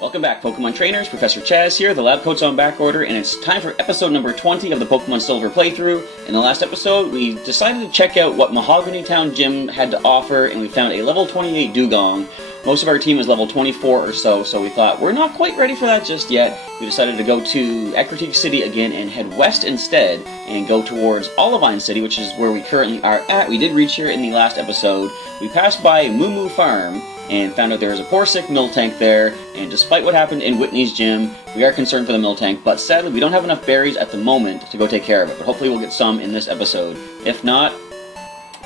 Welcome back, Pokemon Trainers. Professor Chaz here. The lab coat's on back order, and it's time for episode number 20 of the Pokemon Silver playthrough. In the last episode, we decided to check out what Mahogany Town Gym had to offer, and we found a level 28 Dugong. Most of our team is level 24 or so we thought we're not quite ready for that just yet. We decided to go to Ecruteak City again and head west instead, and go towards Olivine City, which is where we currently are at. We did reach here in the last episode. We passed by Moo Moo Farm, and found out there was a poor sick Miltank there, and despite what happened in Whitney's gym, we are concerned for the Miltank, but sadly we don't have enough berries at the moment to go take care of it, but hopefully we'll get some in this episode. If not,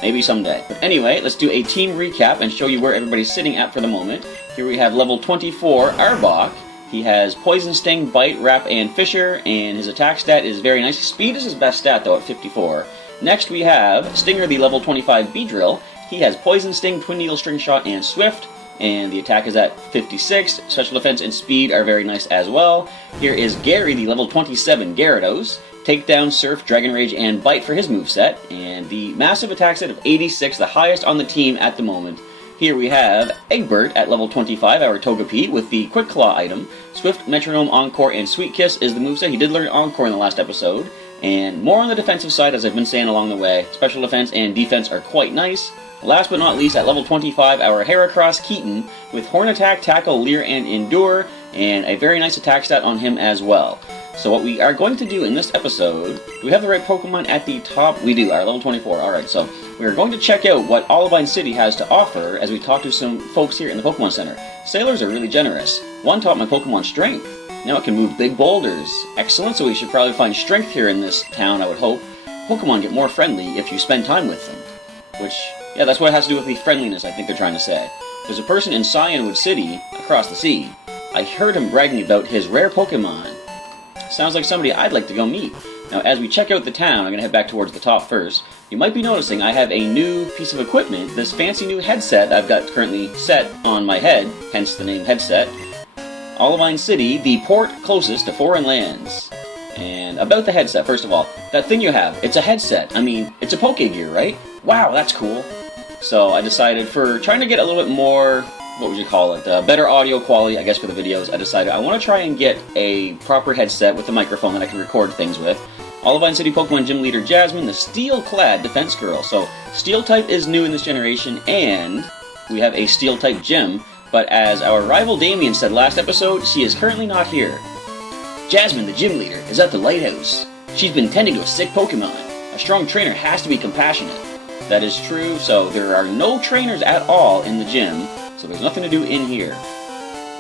maybe someday. But anyway, let's do a team recap and show you where everybody's sitting at for the moment. Here we have level 24, Arbok. He has Poison, Sting, Bite, Wrap, and Fisher, and his attack stat is very nice. Speed is his best stat though at 54. Next we have Stinger, the level 25 Beedrill. He has Poison, Sting, Twin Needle, String Shot, and Swift, and the attack is at 56. Special defense and speed are very nice as well. Here is Gary, the level 27 Gyarados. Takedown, Surf, Dragon Rage, and Bite for his moveset, and the massive attack set of 86, the highest on the team at the moment. Here we have Egbert at level 25, our Togepi, with the Quick Claw item. Swift, Metronome, Encore, and Sweet Kiss is the moveset. He did learn Encore in the last episode. And more on the defensive side, as I've been saying along the way. Special defense and defense are quite nice. Last but not least, at level 25, our Heracross Keaton, with Horn Attack, Tackle, Leer, and Endure, and a very nice attack stat on him as well. So what we are going to do in this episode, do we have the right Pokemon at the top? We do, our level 24. Alright, so we're going to check out what Olivine City has to offer as we talk to some folks here in the Pokemon Center. Sailors are really generous. One taught my Pokemon Strength. Now it can move big boulders. Excellent, so we should probably find strength here in this town, I would hope. Pokemon get more friendly if you spend time with them. Which, yeah, that's what it has to do with the friendliness, I think they're trying to say. There's a person in Cyanwood City, across the sea. I heard him bragging about his rare Pokemon. Sounds like somebody I'd like to go meet. Now, as we check out the town, I'm going to head back towards the top first. You might be noticing I have a new piece of equipment, this fancy new headset I've got currently set on my head, hence the name headset. Olivine City, the port closest to foreign lands. And about the headset, first of all, that thing you have, it's a headset. I mean, it's a Pokegear, right? Wow, that's cool. So I decided, for trying to get a little bit more, what would you call it, better audio quality, I guess, for the videos, I decided I want to try and get a proper headset with a microphone that I can record things with. Olivine City Pokemon Gym Leader Jasmine, the Steel-clad Defense Girl. So, Steel-type is new in this generation, and we have a Steel-type gym. But as our rival Damien said last episode, she is currently not here. Jasmine, the gym leader, is at the lighthouse. She's been tending to a sick Pokemon. A strong trainer has to be compassionate. That is true, so there are no trainers at all in the gym, so there's nothing to do in here.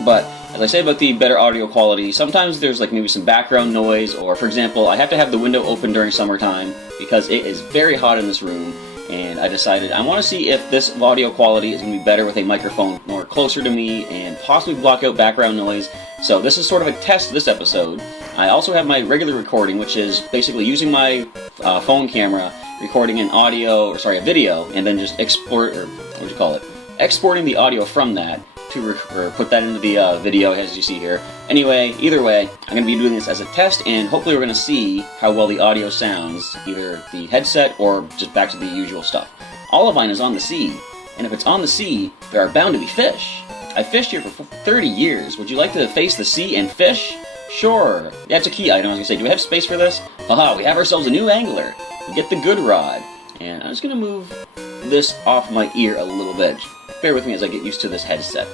But, as I say about the better audio quality, sometimes there's like maybe some background noise, or for example, I have to have the window open during summertime because it is very hot in this room. And I decided I want to see if this audio quality is going to be better with a microphone more closer to me and possibly block out background noise. So this is sort of a test this episode. I also have my regular recording, which is basically using my phone camera, recording an a video, and then just exporting the audio from that to put that into the video as you see here. Anyway, either way, I'm going to be doing this as a test, and hopefully we're going to see how well the audio sounds, either the headset or just back to the usual stuff. Olivine is on the sea, and if it's on the sea, there are bound to be fish. I fished here for 30 years. Would you like to face the sea and fish? Sure. That's a key item. I was going to say, do we have space for this? Haha, we have ourselves a new angler. We get the good rod. And I'm just going to move this off my ear a little bit. Bear with me as I get used to this headset.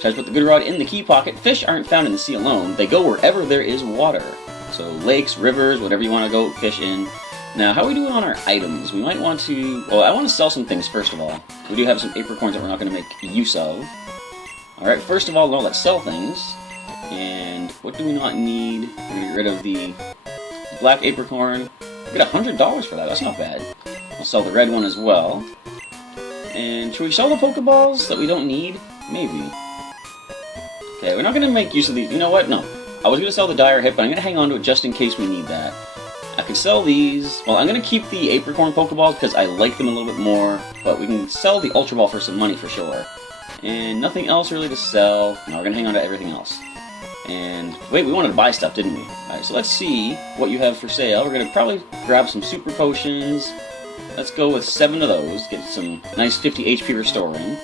So I just put the good rod in the key pocket. Fish aren't found in the sea alone. They go wherever there is water. So lakes, rivers, whatever you want to go fish in. Now, how are we doing on our items? We might want to... Oh, I want to sell some things first of all. We do have some apricorns that we're not going to make use of. Alright, first of all, no, let's sell things. And what do we not need? We're going to get rid of the black apricorn. We get $100 for that. That's not bad. I'll sell the red one as well. And should we sell the Pokeballs that we don't need? Maybe. Okay, we're not going to make use of these. You know what? No. I was going to sell the Dire Hit, but I'm going to hang on to it just in case we need that. I could sell these. Well, I'm going to keep the Apricorn Pokeballs because I like them a little bit more. But we can sell the Ultra Ball for some money for sure. And nothing else really to sell. No, we're going to hang on to everything else. And, wait, we wanted to buy stuff, didn't we? Alright, so let's see what you have for sale. We're going to probably grab some Super Potions. Let's go with 7 of those. Get some nice 50 HP restoring.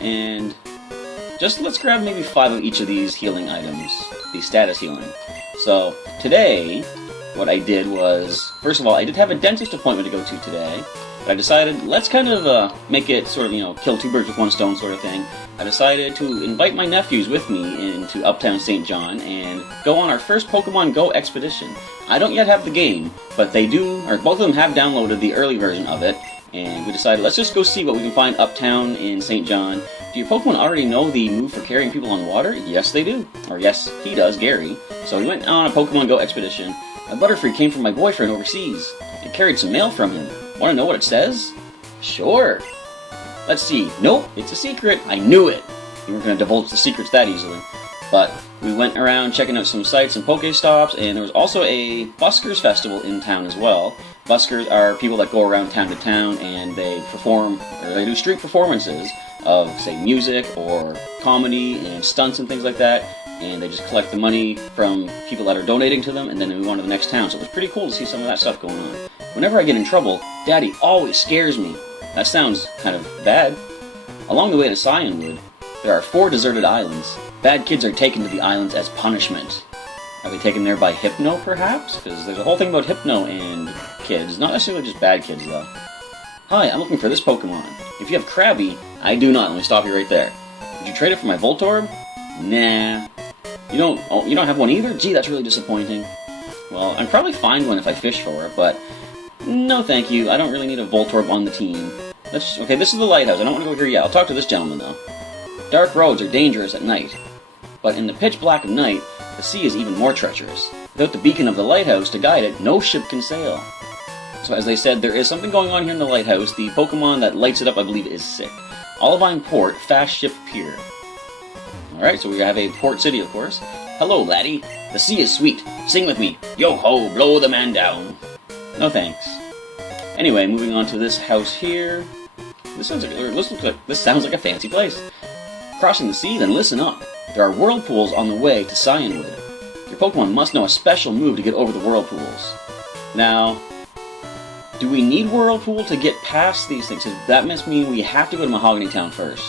And just let's grab maybe 5 of each of these healing items, the status healing. So, today, what I did was, first of all, I did have a dentist appointment to go to today, but I decided, let's kind of make it sort of, you know, kill 2 birds with 1 stone sort of thing. I decided to invite my nephews with me into Uptown St. John and go on our first Pokemon Go expedition. I don't yet have the game, but they do, or both of them have downloaded the early version of it, and we decided, let's just go see what we can find uptown in St. John. Do your Pokemon already know the move for carrying people on water? Yes, they do. Or yes, he does, Gary. So we went on a Pokemon Go expedition. My Butterfree came from my boyfriend overseas and carried some mail from him. Want to know what it says? Sure. Let's see. Nope, it's a secret. I knew it. We weren't going to divulge the secrets that easily. But we went around checking out some sites and Pokestops, and there was also a Buskers festival in town as well. Buskers are people that go around town to town and they perform, or they do street performances of, say, music or comedy and stunts and things like that. And they just collect the money from people that are donating to them, and then they move on to the next town. So it was pretty cool to see some of that stuff going on. Whenever I get in trouble, Daddy always scares me. That sounds kind of bad. Along the way to Cyanwood, there are 4 deserted islands. Bad kids are taken to the islands as punishment. Are they taken there by Hypno, perhaps? Because there's a whole thing about Hypno and kids. Not necessarily just bad kids, though. Hi, I'm looking for this Pokemon. If you have Krabby, I do not. Let me stop you right there. Would you trade it for my Voltorb? Nah. You don't have one either? Gee, that's really disappointing. Well, I'd probably find one if I fish for it, but no thank you. I don't really need a Voltorb on the team. Okay, this is the lighthouse. I don't want to go here yet. I'll talk to this gentleman, though. Dark roads are dangerous at night, but in the pitch black of night, the sea is even more treacherous. Without the beacon of the lighthouse to guide it, no ship can sail. So as they said, there is something going on here in the lighthouse. The Pokemon that lights it up, I believe, is sick. Olivine Port, Fast Ship Pier. Alright, so we have a port city, of course. Hello, laddie. The sea is sweet. Sing with me. Yo-ho, blow the man down. No thanks. Anyway, moving on to this house here. This sounds like a fancy place. Crossing the sea, then listen up. There are whirlpools on the way to Cyanwood. Your Pokemon must know a special move to get over the whirlpools. Now, do we need Whirlpool to get past these things? That must mean we have to go to Mahogany Town first.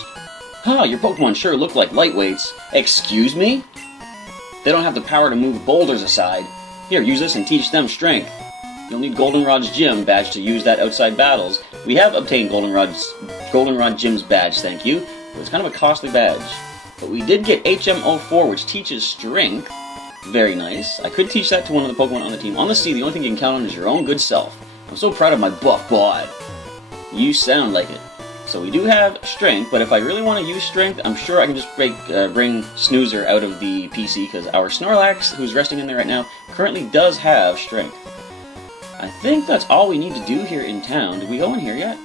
Huh, your Pokemon sure look like lightweights. Excuse me? They don't have the power to move boulders aside. Here, use this and teach them strength. You'll need Goldenrod's gym badge to use that outside battles. We have obtained Goldenrod Gym's badge, thank you. But it's kind of a costly badge. But we did get HM04, which teaches strength. Very nice. I could teach that to one of the Pokemon on the team. On the sea, the only thing you can count on is your own good self. I'm so proud of my buff bod. You sound like it. So we do have strength, but if I really want to use strength, I'm sure I can just bring Snoozer out of the PC, because our Snorlax, who's resting in there right now, currently does have strength. I think that's all we need to do here in town. Did we go in here yet?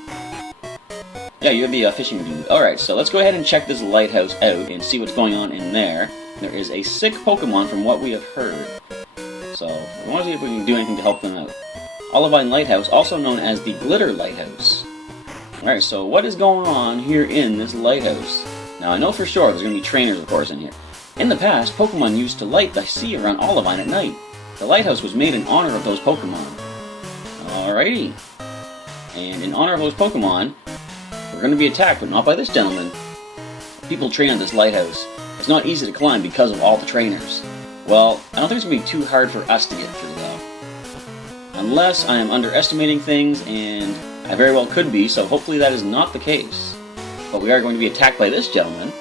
Yeah, you have the fishing dude. Alright, so let's go ahead and check this lighthouse out and see what's going on in there. There is a sick Pokemon from what we have heard. So, I want to see if we can do anything to help them out. Olivine Lighthouse, also known as the Glitter Lighthouse. Alright, so what is going on here in this lighthouse? Now, I know for sure there's going to be trainers, of course, in here. In the past, Pokemon used to light the sea around Olivine at night. The lighthouse was made in honor of those Pokemon. Alrighty. And in honor of those Pokemon, we're going to be attacked, but not by this gentleman. People train at this lighthouse. It's not easy to climb because of all the trainers. Well, I don't think it's going to be too hard for us to get through, though. Unless I am underestimating things, and I very well could be, so hopefully that is not the case. But we are going to be attacked by this gentleman.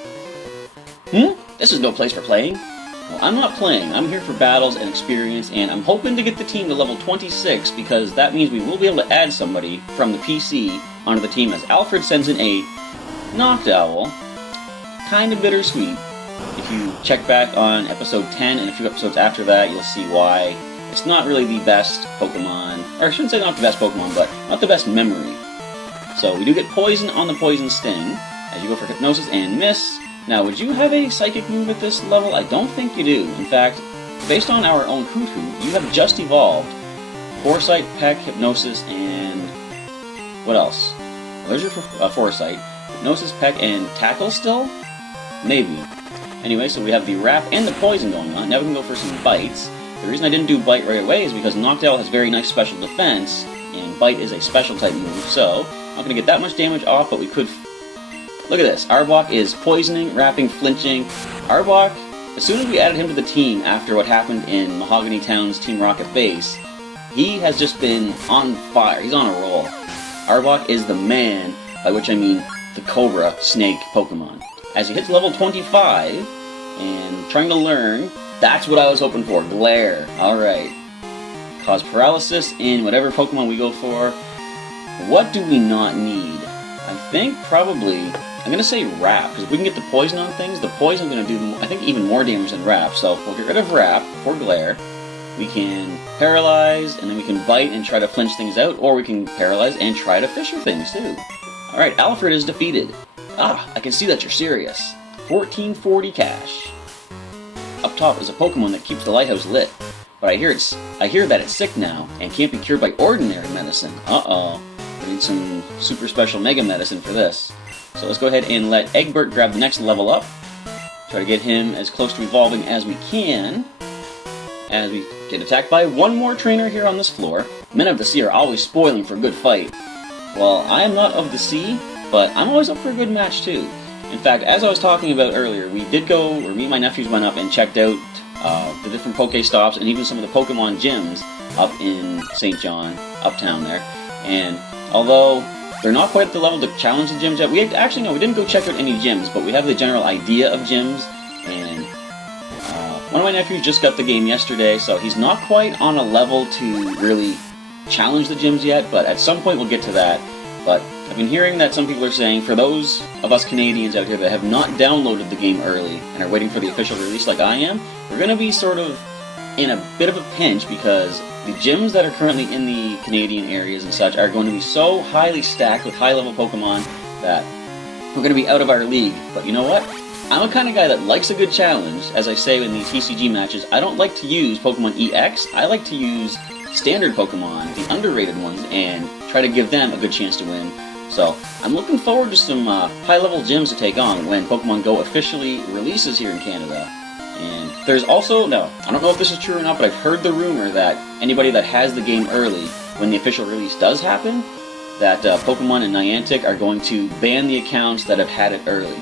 This is no place for playing. Well, I'm not playing. I'm here for battles and experience, and I'm hoping to get the team to level 26, because that means we will be able to add somebody from the PC onto the team, as Alfred sends in a Noctowl. Kind of bittersweet. If you check back on episode 10 and a few episodes after that, you'll see why. It's not really the best Pokemon, or I shouldn't say not the best Pokemon, but not the best memory. So we do get Poison on the Poison Sting, as you go for Hypnosis and Miss. Now, would you have a Psychic move at this level? I don't think you do. In fact, based on our own Hoothoot, you have just evolved Foresight, Peck, Hypnosis, and what else? Well, there's your Foresight. Hypnosis, Peck, and Tackle still? Maybe. Anyway, so we have the Wrap and the Poison going on. Now we can go for some Bites. The reason I didn't do Bite right away is because Noctowl has very nice special defense, and Bite is a special type move, so not going to get that much damage off, but we could Look at this. Arbok is poisoning, wrapping, flinching. Arbok, as soon as we added him to the team after what happened in Mahogany Town's Team Rocket base, he has just been on fire. He's on a roll. Arbok is the man, by which I mean the Cobra Snake Pokemon. As he hits level 25, and trying to learn, that's what I was hoping for, Glare. Alright. Cause paralysis in whatever Pokemon we go for. What do we not need? I think probably, I'm going to say Wrap, because if we can get the poison on things, the poison is going to do, I think, even more damage than Wrap. So we'll get rid of Wrap for Glare. We can Paralyze, and then we can Bite and try to flinch things out, or we can Paralyze and try to Fissure things too. Alright, Alfred is defeated. Ah, I can see that you're serious. 1440 cash. Up top is a Pokemon that keeps the lighthouse lit, but I hear that it's sick now and can't be cured by ordinary medicine. Uh-oh. We need some super special mega medicine for this. So let's go ahead and let Egbert grab the next level up. Try to get him as close to evolving as we can. As we get attacked by one more trainer here on this floor. Men of the Sea are always spoiling for a good fight. Well, I am not of the sea, but I'm always up for a good match too. In fact, as I was talking about earlier, me and my nephews went up and checked out the different Pokestops and even some of the Pokemon gyms up in St. John, uptown there. And although they're not quite at the level to challenge the gyms yet, we didn't go check out any gyms, but we have the general idea of gyms. And one of my nephews just got the game yesterday, so he's not quite on a level to really challenge the gyms yet, but at some point we'll get to that. But I've been hearing that some people are saying, for those of us Canadians out here that have not downloaded the game early and are waiting for the official release like I am, we're going to be sort of in a bit of a pinch because the gyms that are currently in the Canadian areas and such are going to be so highly stacked with high-level Pokemon that we're going to be out of our league. But you know what? I'm a kind of guy that likes a good challenge. As I say in these TCG matches, I don't like to use Pokemon EX. I like to use standard Pokemon, the underrated ones, and try to give them a good chance to win. So I'm looking forward to some high-level gyms to take on when Pokemon Go officially releases here in Canada. And there's also, I don't know if this is true or not, but I've heard the rumor that anybody that has the game early, when the official release does happen, that Pokemon and Niantic are going to ban the accounts that have had it early.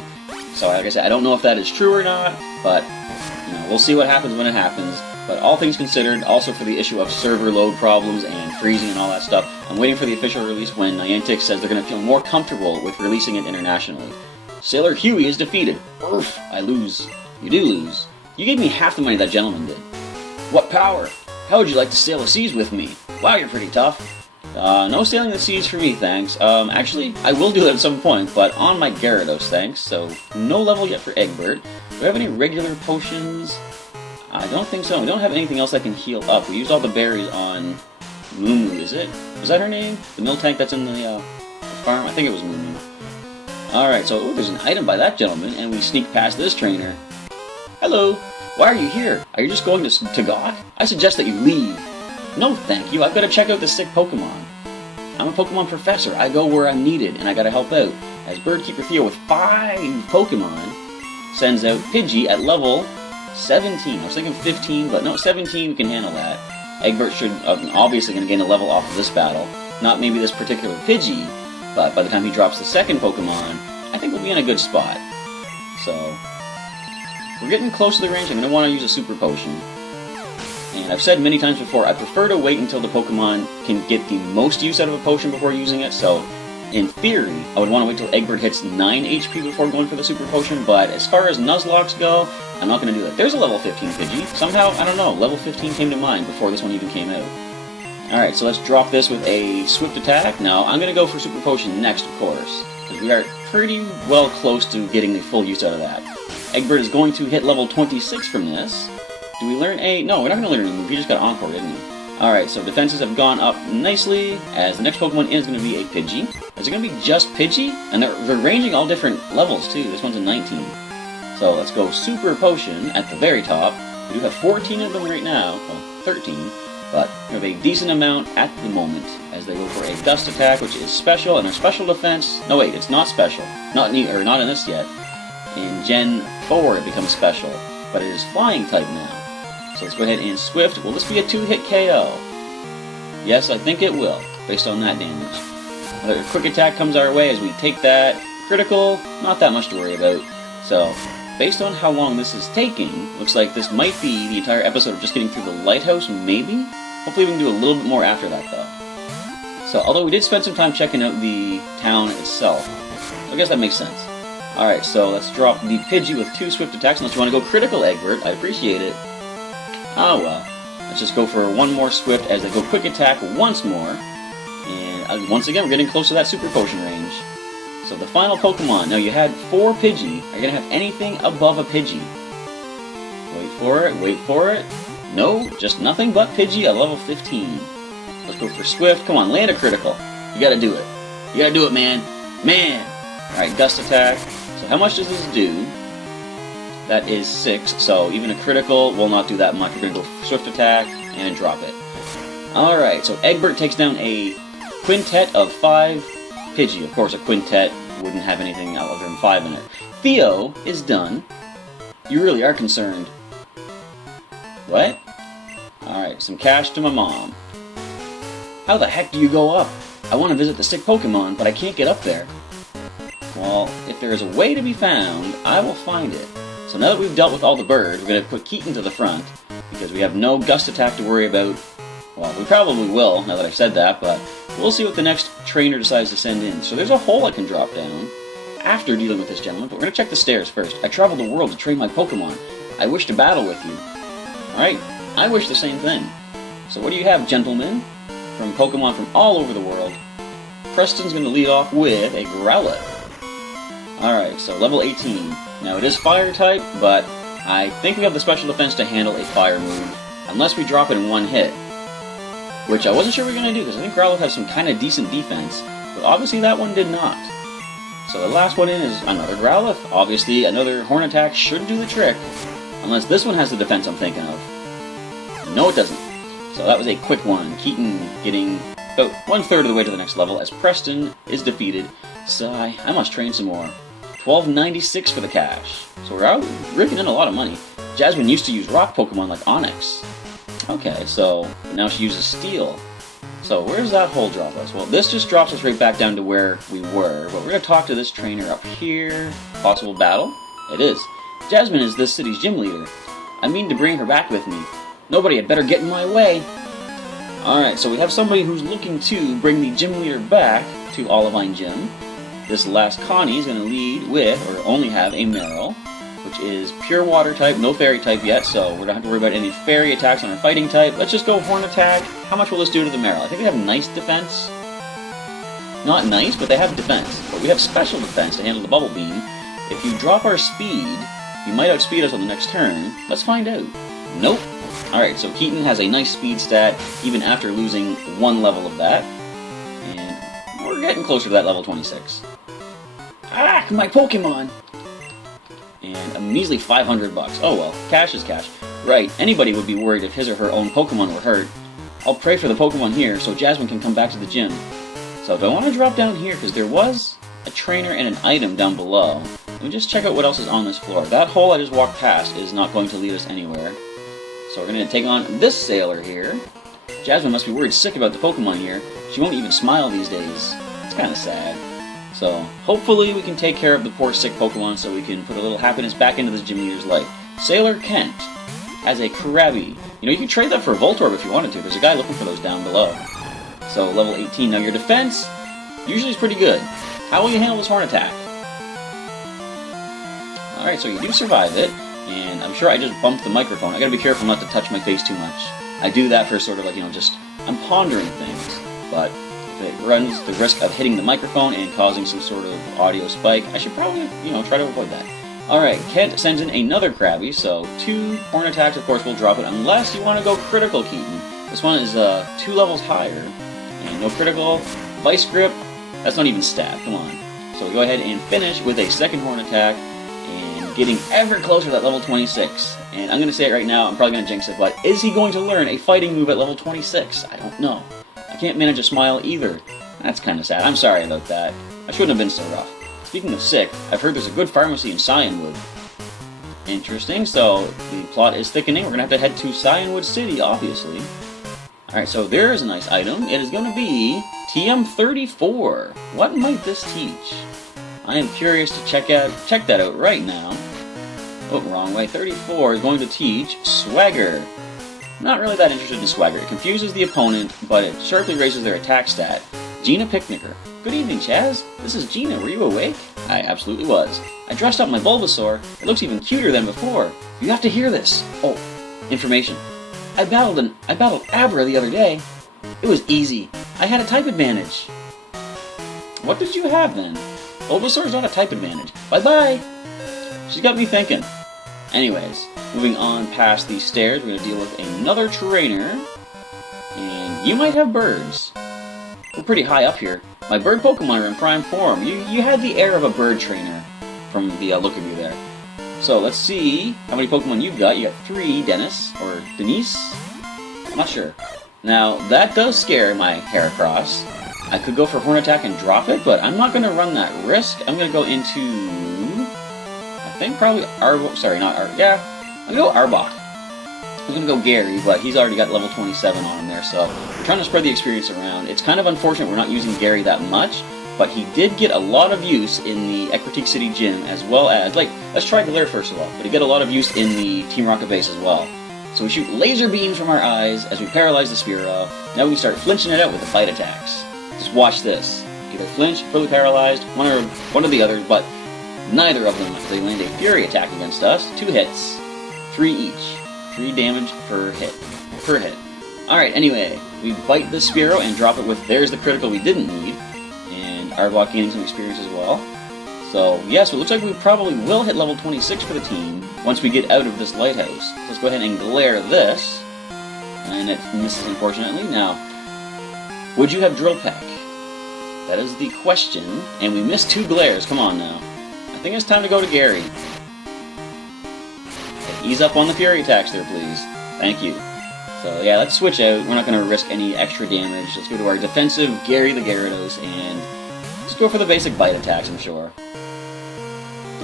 So like I said, I don't know if that is true or not, but we'll see what happens when it happens. But all things considered, also for the issue of server load problems and freezing and all that stuff, I'm waiting for the official release when Niantic says they're going to feel more comfortable with releasing it internationally. Sailor Huey is defeated. Oof, I lose. You do lose. You gave me half the money that gentleman did. What power? How would you like to sail the seas with me? Wow, you're pretty tough. No sailing the seas for me, thanks. Actually, I will do that at some point, but on my Gyarados, thanks. So, no level yet for Egbert. Do we have any regular potions? I don't think so. We don't have anything else that can heal up. We used all the berries on Moo, is it? Was that her name? The mill tank that's in the farm? I think it was Moo. Alright, so there's an item by that gentleman, and we sneak past this trainer. Hello! Why are you here? Are you just going to God? I suggest that you leave. No, thank you. I've got to check out the sick Pokemon. I'm a Pokemon professor. I go where I'm needed, and I gotta help out. As Birdkeeper Theo with 5 Pokemon sends out Pidgey at level 17. I was thinking 15, but no, 17, we can handle that. Egbert should obviously going to gain a level off of this battle. Not maybe this particular Pidgey, but by the time he drops the second Pokemon, I think we'll be in a good spot. So, we're getting close to the range. I'm going to want to use a Super Potion. And I've said many times before, I prefer to wait until the Pokemon can get the most use out of a potion before using it. So, in theory, I would want to wait till Egbert hits 9 HP before going for the Super Potion, but as far as Nuzlocks go, I'm not going to do that. There's a level 15 Pidgey. Somehow, I don't know, level 15 came to mind before this one even came out. Alright, so let's drop this with a Swift Attack. Now, I'm going to go for Super Potion next, of course, because we are pretty well close to getting the full use out of that. Egbert is going to hit level 26 from this. Do we learn a... No, we're not going to learn a move. He just got Encore, didn't he? Alright, so defenses have gone up nicely, as the next Pokemon is going to be a Pidgey. Is it going to be just Pidgey? And they're ranging all different levels, too. This one's a 19. So let's go Super Potion at the very top. We do have 14 of them right now, well, 13, but we have a decent amount at the moment, as they go for a Dust Attack, which is special, and their special defense... No, wait, it's not special. Not in this yet. In Gen 4, it becomes special, but it is Flying type now. So let's go ahead and Swift. Will this be a 2-hit KO? Yes, I think it will, based on that damage. Another Quick Attack comes our way as we take that, Critical, not that much to worry about. So, based on how long this is taking, looks like this might be the entire episode of just getting through the lighthouse, maybe? Hopefully we can do a little bit more after that, though. So, although we did spend some time checking out the town itself, I guess that makes sense. Alright, so let's drop the Pidgey with 2 swift attacks, unless you want to go critical, Egbert. I appreciate it. Oh well. Let's just go for one more swift as they go quick attack once more. And once again, we're getting close to that super potion range. So the final Pokemon. Now you had 4 Pidgey. Are you going to have anything above a Pidgey? Wait for it, wait for it. No, just nothing but Pidgey at level 15. Let's go for Swift. Come on, land a critical. You gotta do it. You gotta do it, man. Man! Alright, Gust Attack. So how much does this do? That is 6, so even a critical will not do that much. We're going to go for Swift Attack and drop it. Alright, so Egbert takes down a quintet of 5 Pidgey. Of course, a quintet wouldn't have anything other than 5 in it. Theo is done. You really are concerned. What? Alright, some cash to my mom. How the heck do you go up? I want to visit the sick Pokemon, but I can't get up there. Well, if there is a way to be found, I will find it. So now that we've dealt with all the birds, we're going to put Keaton to the front, because we have no Gust Attack to worry about. Well, we probably will, now that I've said that, but we'll see what the next trainer decides to send in. So there's a hole I can drop down after dealing with this gentleman, but we're going to check the stairs first. I traveled the world to train my Pokemon. I wish to battle with you. Alright, I wish the same thing. So what do you have, gentlemen? From Pokemon from all over the world. Preston's going to lead off with a Growlithe. Alright, so level 18. Now it is Fire type, but I think we have the special defense to handle a Fire move, unless we drop it in one hit. Which I wasn't sure we were going to do, because I think Growlithe has some kind of decent defense, but obviously that one did not. So the last one in is another Growlithe. Obviously another Horn Attack should do the trick, unless this one has the defense I'm thinking of. No, it doesn't. So that was a quick one. Keaton getting about 1/3 of the way to the next level, as Preston is defeated. So I must train some more. $12.96 for the cash. So we're out ripping in a lot of money. Jasmine used to use rock Pokemon like Onix. Okay, so now she uses Steel. So where does that hole drop us? Well, this just drops us right back down to where we were. But we're going to talk to this trainer up here. Possible battle? It is. Jasmine is this city's gym leader. I mean to bring her back with me. Nobody had better get in my way. Alright, so we have somebody who's looking to bring the gym leader back to Olivine Gym. This last Connie is going to lead with, or only have, a Marill, which is pure water type, no fairy type yet, so we don't have to worry about any fairy attacks on our fighting type. Let's just go Horn Attack. How much will this do to the Marill? I think they have nice defense. Not nice, but they have defense. But we have special defense to handle the Bubble Beam. If you drop our speed, you might outspeed us on the next turn. Let's find out. Nope. Alright, so Keaton has a nice speed stat, even after losing 1 level of that. And we're getting closer to that level 26. Ah, my Pokemon! And a measly 500 bucks. Oh well, cash is cash. Right, anybody would be worried if his or her own Pokemon were hurt. I'll pray for the Pokemon here so Jasmine can come back to the gym. So do I want to drop down here? Because there was a trainer and an item down below. Let me just check out what else is on this floor. That hole I just walked past is not going to lead us anywhere. So we're going to take on this sailor here. Jasmine must be worried sick about the Pokemon here. She won't even smile these days. It's kind of sad. So, hopefully we can take care of the poor sick Pokemon so we can put a little happiness back into this gym leader's life. Sailor Kent has a Krabby. You know, you can trade that for a Voltorb if you wanted to. There's a guy looking for those down below. So, level 18. Now, your defense usually is pretty good. How will you handle this Horn Attack? Alright, so you do survive it. And I'm sure I just bumped the microphone. I gotta be careful not to touch my face too much. I do that for sort of like, you know, just, I'm pondering things. But it runs the risk of hitting the microphone and causing some sort of audio spike, I should probably, you know, try to avoid that. Alright, Kent sends in another Krabby, so 2 Horn Attacks, of course, will drop it, unless you want to go critical, Keaton. This one is 2 levels higher, and no critical. Vice Grip, that's not even stat, come on. So we go ahead and finish with a second Horn Attack, and getting ever closer to that level 26. And I'm going to say it right now, I'm probably going to jinx it, but is he going to learn a fighting move at level 26? I don't know. I can't manage a smile either. That's kind of sad. I'm sorry about that. I shouldn't have been so rough. Speaking of sick, I've heard there's a good pharmacy in Cyanwood. Interesting, so the plot is thickening. We're going to have to head to Cyanwood City, obviously. Alright, so there is a nice item. It is going to be TM34. What might this teach? I am curious to check that out right now. Oh, wrong way. 34 is going to teach Swagger. Not really that interested in Swagger. It confuses the opponent, but it sharply raises their attack stat. Gina Picnicker. Good evening, Chaz. This is Gina. Were you awake? I absolutely was. I dressed up my Bulbasaur. It looks even cuter than before. You have to hear this. Oh, information. I battled Abra the other day. It was easy. I had a type advantage. What did you have then? Bulbasaur's not a type advantage. Bye-bye. She's got me thinking. Anyways, moving on past these stairs, we're going to deal with another trainer. And you might have birds. We're pretty high up here. My bird Pokemon are in prime form. You had the air of a bird trainer from the look of you there. So let's see how many Pokemon you've got. You got 3, Dennis, or Denise? I'm not sure. Now, that does scare my Heracross. I could go for Horn Attack and drop it, but I'm not going to run that risk. I'm going to go into... I think probably Arbok. Sorry, not Arbok. Yeah, I'm going to go Arbok. I was going to go Gary, but he's already got level 27 on him there, so we're trying to spread the experience around. It's kind of unfortunate we're not using Gary that much, but he did get a lot of use in the Ecruteak City Gym, as well as, let's try Galare first of all, but he got a lot of use in the Team Rocket base as well. So we shoot laser beams from our eyes as we paralyze the Spearow. Now we start flinching it out with the bite attacks. Just watch this. Either flinch, fully paralyzed, one or the other, but neither of them. They land a Fury attack against us. 2 hits, 3 each. 3 damage per hit. Alright, anyway, we bite the Spearow and drop it with there's the critical we didn't need. And Arbok gaining some experience as well. So, yes, it looks like we probably will hit level 26 for the team once we get out of this lighthouse. Let's go ahead and glare this. And it misses, unfortunately. Now, would you have Drill Peck? That is the question. And we missed 2 glares. Come on now. I think it's time to go to Gary. Okay, ease up on the Fury attacks there, please. Thank you. So, yeah, let's switch out. We're not going to risk any extra damage. Let's go to our defensive Gary the Gyarados and just go for the basic bite attacks, I'm sure.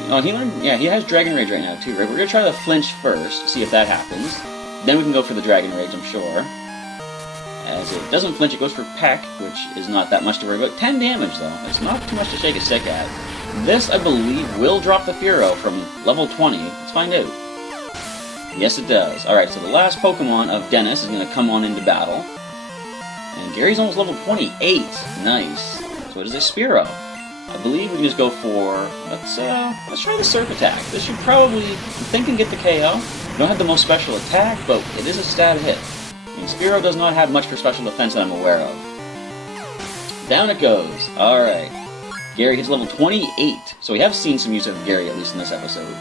Oh, he learned, yeah, he has Dragon Rage right now, too, right? We're going to try the flinch first, see if that happens. Then we can go for the Dragon Rage, I'm sure. As it doesn't flinch, it goes for Peck, which is not that much to worry about. 10 damage, though. It's not too much to shake a stick at. This, I believe, will drop the Fearow from level 20. Let's find out. Yes, it does. Alright, so the last Pokemon of Dennis is going to come on into battle. And Gary's almost level 28. Nice. So it is a Spearow. I believe we can just go for... Let's try the Surf Attack. This should probably, I think, get the KO. We don't have the most special attack, but it is a stat hit. I mean, Spearow does not have much for special defense that I'm aware of. Down it goes. Alright. Gary hits level 28. So we have seen some use of Gary, at least in this episode.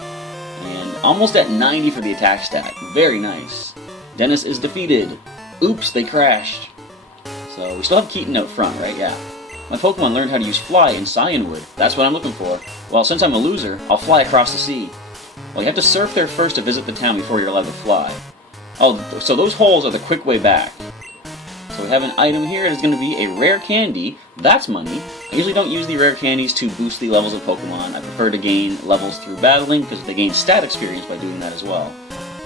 And almost at 90 for the attack stat. Very nice. Dennis is defeated. Oops, they crashed. So we still have Keaton out front, right? Yeah. My Pokemon learned how to use Fly in Cyanwood. That's what I'm looking for. Well, since I'm a loser, I'll fly across the sea. Well, you have to surf there first to visit the town before you're allowed to fly. Oh, so those holes are the quick way back. So we have an item here. It's going to be a rare candy. That's money. I usually don't use the rare candies to boost the levels of Pokemon. I prefer to gain levels through battling because they gain stat experience by doing that as well.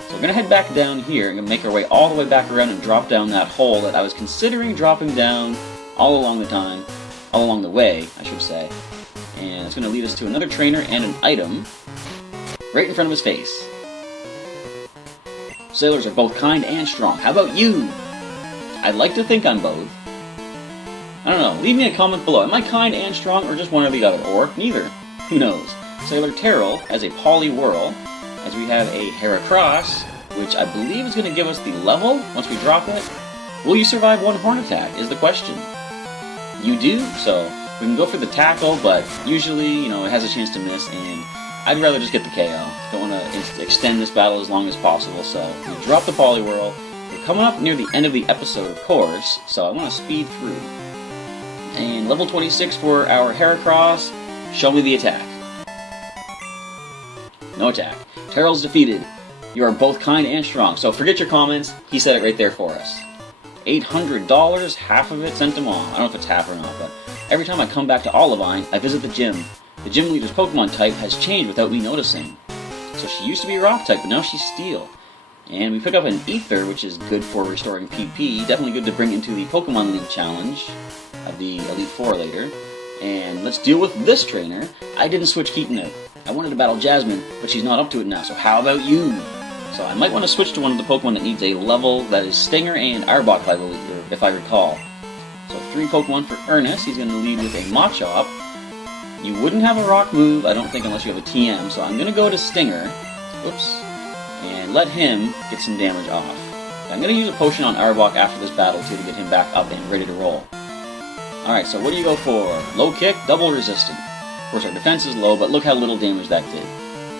So we're going to head back down here and make our way all the way back around and drop down that hole that I was considering dropping down all along the way, I should say. And it's going to lead us to another trainer and an item right in front of his face. Sailors are both kind and strong. How about you? I'd like to think I'm both. I don't know. Leave me a comment below. Am I kind and strong, or just one or the other? Or neither? Who knows? Sailor Terrell has a Poliwhirl, as we have a Heracross, which I believe is going to give us the level once we drop it. Will you survive 1 Horn Attack, is the question. You do, so we can go for the Tackle, but usually, it has a chance to miss, and I'd rather just get the KO. Don't want to extend this battle as long as possible, so we drop the Poliwhirl. We're coming up near the end of the episode, of course, so I want to speed through. And level 26 for our Heracross. Show me the attack. No attack. Terrell's defeated. You are both kind and strong, so forget your comments. He said it right there for us. $800, half of it sent him on. I don't know if it's half or not, but every time I come back to Olivine, I visit the gym. The gym leader's Pokemon type has changed without me noticing. So she used to be Rock type, but now she's Steel. And we pick up an Ether, which is good for restoring PP. Definitely good to bring into the Pokemon League challenge of the Elite Four later. And let's deal with this trainer. I didn't switch Keaton out. I wanted to battle Jasmine, but she's not up to it now, so how about you? So I might want to switch to one of the Pokemon that needs a level that is Stinger and Arbok, if I recall. So 3 Pokemon for Ernest. He's going to lead with a Machop. You wouldn't have a rock move, I don't think, unless you have a TM, so I'm going to go to Stinger. Whoops. And let him get some damage off. I'm going to use a potion on Arbok after this battle, too, to get him back up and ready to roll. Alright, so what do you go for? Low kick, double resistant. Of course, our defense is low, but look how little damage that did.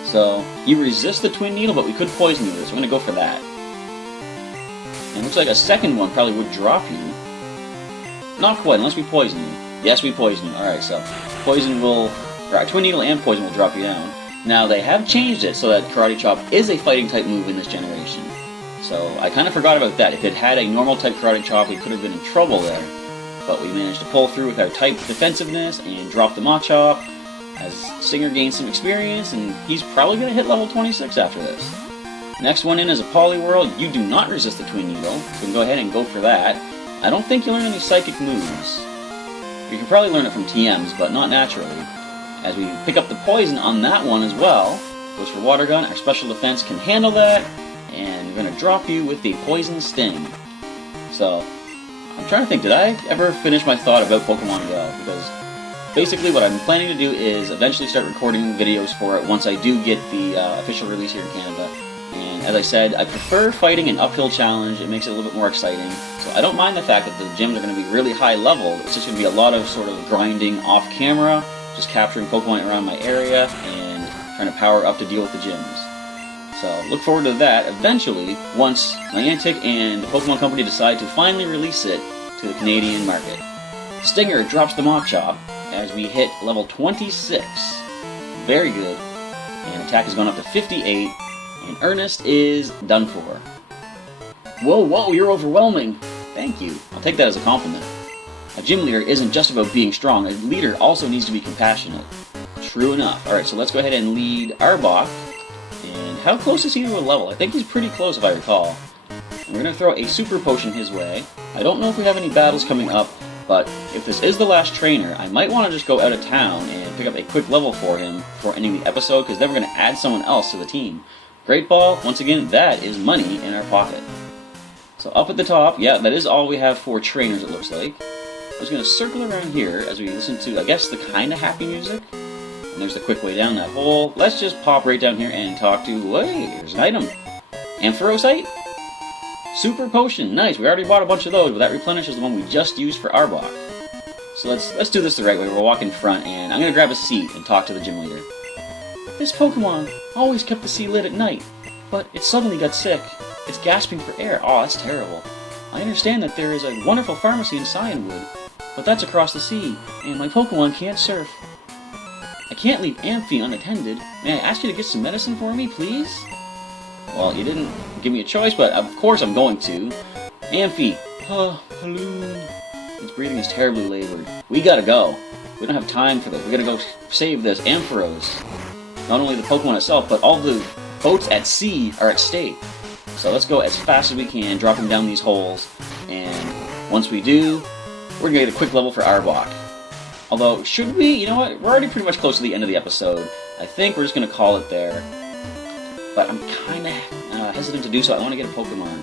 So, you resist the Twin Needle, but we could poison you with this. We're going to go for that. And it looks like a second one probably would drop you. Not quite, unless we poison you. Yes, we poison you. Alright, so poison will... Or Twin Needle and poison will drop you down. Now, they have changed it so that Karate Chop is a fighting type move in this generation. So, I kind of forgot about that. If it had a normal type Karate Chop, we could have been in trouble there. But we managed to pull through with our type defensiveness and drop the Machop. As Stinger gains some experience, and he's probably going to hit level 26 after this. Next one in is a Poliwhirl. You do not resist the Twin Needle. You can go ahead and go for that. I don't think you learn any psychic moves. You can probably learn it from TMs, but not naturally. As we pick up the poison on that one as well. Goes for Water Gun. Our special defense can handle that. And we're going to drop you with the Poison Sting. So, I'm trying to think, did I ever finish my thought about Pokemon World? Because basically what I'm planning to do is eventually start recording videos for it once I do get the official release here in Canada. And as I said, I prefer fighting an uphill challenge. It makes it a little bit more exciting. So I don't mind the fact that the gyms are going to be really high level. It's just going to be a lot of sort of grinding off camera, just capturing Pokemon around my area and trying to power up to deal with the gyms. So look forward to that eventually once Niantic and the Pokemon Company decide to finally release it to the Canadian market. Stinger drops the Machop as we hit level 26. Very good. And attack has gone up to 58. And Ernest is done for. Whoa, you're overwhelming. Thank you. I'll take that as a compliment. A gym leader isn't just about being strong. A leader also needs to be compassionate. True enough. Alright, so let's go ahead and lead Arbok. And how close is he to a level? I think he's pretty close if I recall. We're going to throw a Super Potion his way. I don't know if we have any battles coming up, but if this is the last trainer, I might want to just go out of town and pick up a quick level for him before ending the episode, because then we're going to add someone else to the team. Great Ball, once again, that is money in our pocket. So up at the top, yeah, that is all we have for trainers, it looks like. I'm just going to circle around here as we listen to, I guess, the kind of happy music. And there's the quick way down that hole. Let's just pop right down here and talk to, hey, there's an item. Ampharos. Super Potion, nice. We already bought a bunch of those, but that replenishes the one we just used for Arbok. So let's do this the right way. We'll walk in front, and I'm going to grab a seat and talk to the gym leader. This Pokemon always kept the sea lit at night, but it suddenly got sick. It's gasping for air. Oh, that's terrible. I understand that there is a wonderful pharmacy in Cyanwood, but that's across the sea, and my Pokemon can't surf. I can't leave Amphi unattended. May I ask you to get some medicine for me, please? Well, you didn't give me a choice, but of course I'm going to. Amphi. Balloon. Its breathing is terribly labored. We gotta go. We don't have time for this. We gotta go save this Ampharos. Not only the Pokemon itself, but all the boats at sea are at stake. So let's go as fast as we can, drop them down these holes, and once we do, we're gonna get a quick level for Arbok. Although, should we? You know what? We're already pretty much close to the end of the episode. I think we're just gonna call it there. But I'm kinda hesitant to do so. I want to get a Pokemon.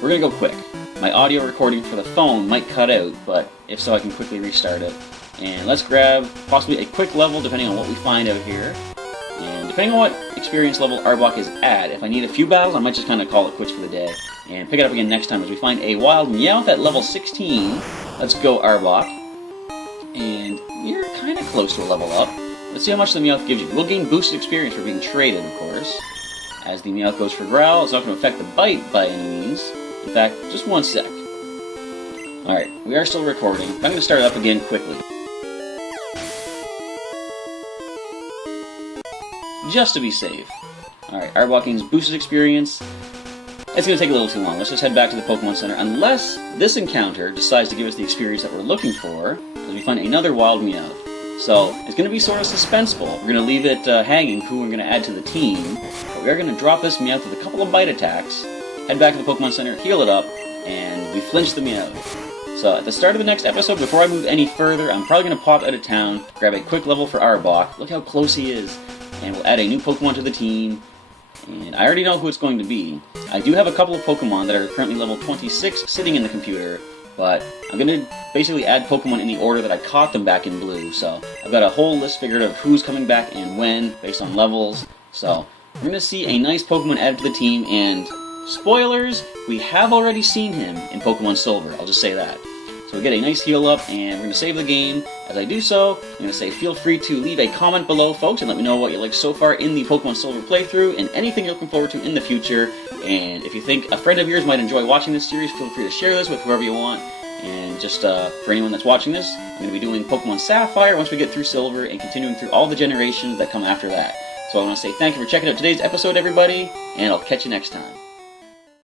We're gonna go quick. My audio recording for the phone might cut out, but if so, I can quickly restart it. And let's grab possibly a quick level, depending on what we find out here. And depending on what experience level Arbok is at, if I need a few battles, I might just kind of call it quits for the day. And pick it up again next time as we find a wild Meowth at level 16. Let's go, Arbok. And you're kind of close to a level up. Let's see how much the Meowth gives you. We'll gain boosted experience for being traded, of course. As the Meowth goes for Growl, it's not going to affect the bite by any means. In fact, just one sec. Alright, we are still recording. I'm going to start it up again quickly. Just to be safe. Alright, Arbok gains boosted experience. It's going to take a little too long. Let's just head back to the Pokemon Center. Unless this encounter decides to give us the experience that we're looking for, as we find another wild Meowth. So, it's going to be sort of suspenseful. We're going to leave it hanging who we're going to add to the team. But we are going to drop this Meowth with a couple of bite attacks, head back to the Pokemon Center, heal it up, and we flinch the Meowth. So at the start of the next episode, before I move any further, I'm probably going to pop out of town, grab a quick level for Arbok. Look how close he is. And we'll add a new Pokemon to the team. And I already know who it's going to be. I do have a couple of Pokemon that are currently level 26 sitting in the computer, but I'm going to basically add Pokemon in the order that I caught them back in Blue. So I've got a whole list figured out of who's coming back and when, based on levels. So we're going to see a nice Pokemon added to the team, and spoilers, we have already seen him in Pokemon Silver, I'll just say that. So we get a nice heal up, and we're going to save the game. As I do so, I'm going to say feel free to leave a comment below, folks, and let me know what you like so far in the Pokemon Silver playthrough, and anything you're looking forward to in the future. And if you think a friend of yours might enjoy watching this series, feel free to share this with whoever you want. And just for anyone that's watching this, I'm going to be doing Pokemon Sapphire once we get through Silver, and continuing through all the generations that come after that. So I want to say thank you for checking out today's episode, everybody, and I'll catch you next time.